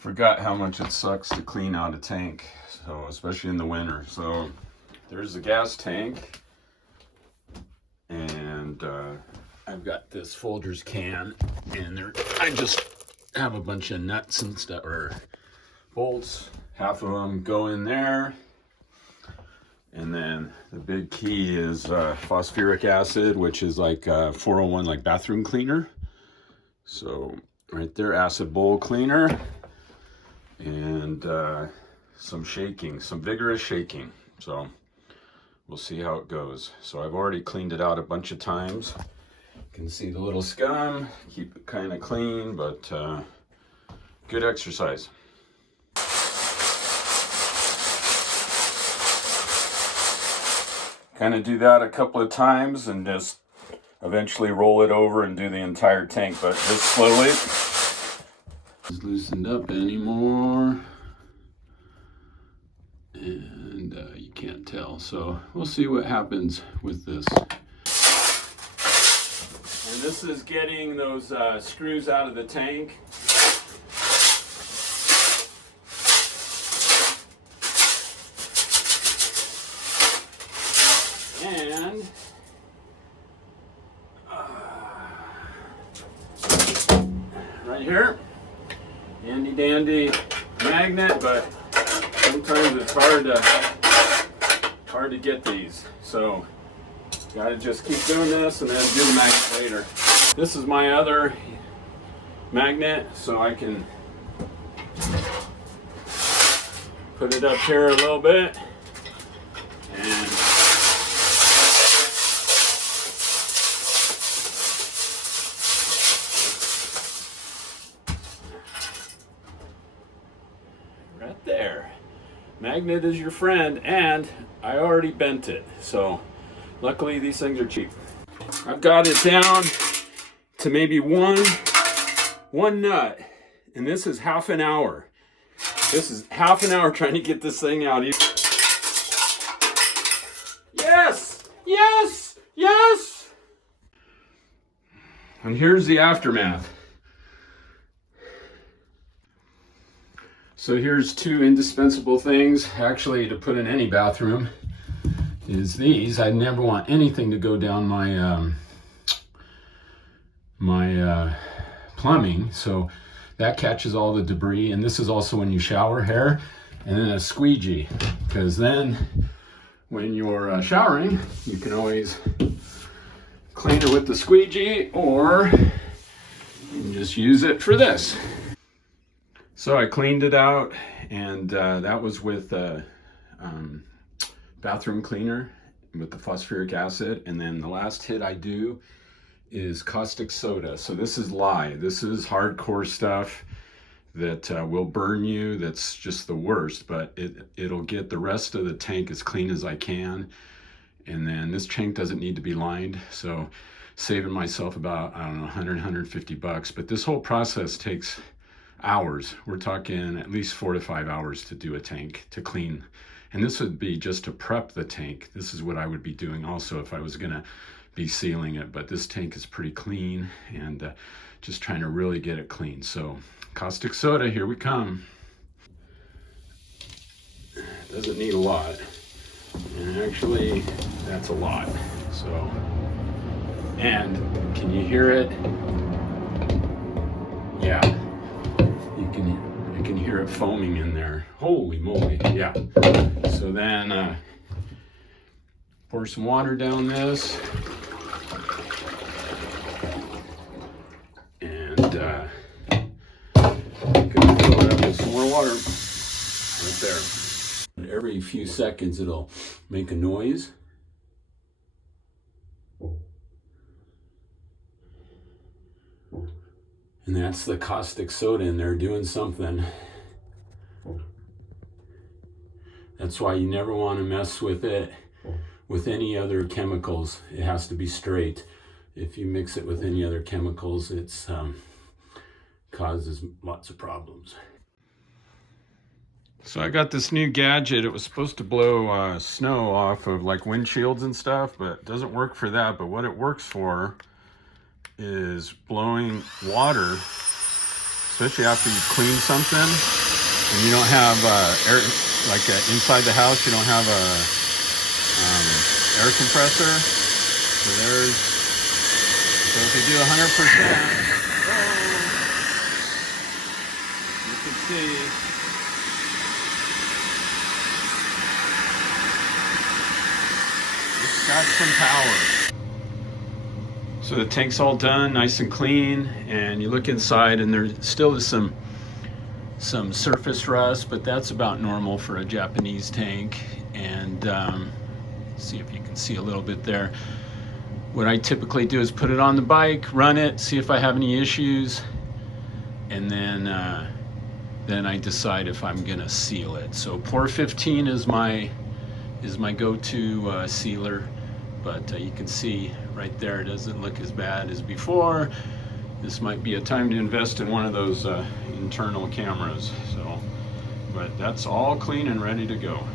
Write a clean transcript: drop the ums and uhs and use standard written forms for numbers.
Forgot how much it sucks to clean out a tank, so especially in the winter. So there's the gas tank, and I've got this Folgers can, and I just have a bunch of nuts and stuff, or bolts. Half of them go in there, and then the big key is phosphoric acid, which is like 401, like bathroom cleaner. So right there, acid bowl cleaner. And some shaking, some vigorous shaking. So we'll see how it goes. So I've already cleaned it out a bunch of times. You can see the little scum, keep it kind of clean, but good exercise. Kind of do that a couple of times and just eventually roll it over and do the entire tank, but just slowly. It's loosened up anymore, and you can't tell, so we'll see what happens with this. And this is getting those screws out of the tank. And right here, handy dandy magnet, but sometimes it's hard to get these. So gotta just keep doing this and then do the magnet later. This is my other magnet, so I can put it up here a little bit and right there. Magnet is your friend, and I already bent it, so luckily these things are cheap. I've got it down to maybe one nut, and this is half an hour. This is half an hour trying to get this thing out. Yes! Yes! Yes! And here's the aftermath. So here's two indispensable things, actually, to put in any bathroom, is these. I never want anything to go down my plumbing, so that catches all the debris. And this is also when you shower hair, and then a squeegee, because then when you're showering, you can always clean it with the squeegee, or you can just use it for this. So I cleaned it out, and that was with bathroom cleaner with the phosphoric acid. And then the last hit I do is caustic soda. So this is lye. This is hardcore stuff that will burn you. That's just the worst, but it'll get the rest of the tank as clean as I can. And then this tank doesn't need to be lined, so saving myself about, I don't know, 100, 150 bucks. But this whole process takes hours. We're talking at least 4 to 5 hours to do a tank, to clean. And this would be just to prep the tank. This is what I would be doing also if I was gonna be sealing it. But this tank is pretty clean, and just trying to really get it clean. So caustic soda, here we come. Doesn't need a lot. And actually, that's a lot. So, and can you hear it? Yeah. I can hear it foaming in there. Holy moly, yeah. So then pour some water down this, and gonna fill it up with some more water right there. Every few seconds it'll make a noise. And that's the caustic soda in there doing something. That's why you never want to mess with it with any other chemicals. It has to be straight. If you mix it with any other chemicals, it's causes lots of problems. So I got this new gadget. It was supposed to blow snow off of like windshields and stuff, but it doesn't work for that. But what it works for is blowing water especially after you clean something and you don't have air, like inside the house, you don't have a air compressor. So if you do 100%, you can see it's got some power. So the tank's all done, nice and clean, and you look inside and there still is some surface rust, but that's about normal for a Japanese tank. And see if you can see a little bit there. What I typically do is put it on the bike, run it, see if I have any issues, and then I decide if I'm gonna seal it. So Pour 15 is my go-to sealer, but you can see right there it doesn't look as bad as before. This might be a time to invest in one of those internal cameras. So, but that's all clean and ready to go.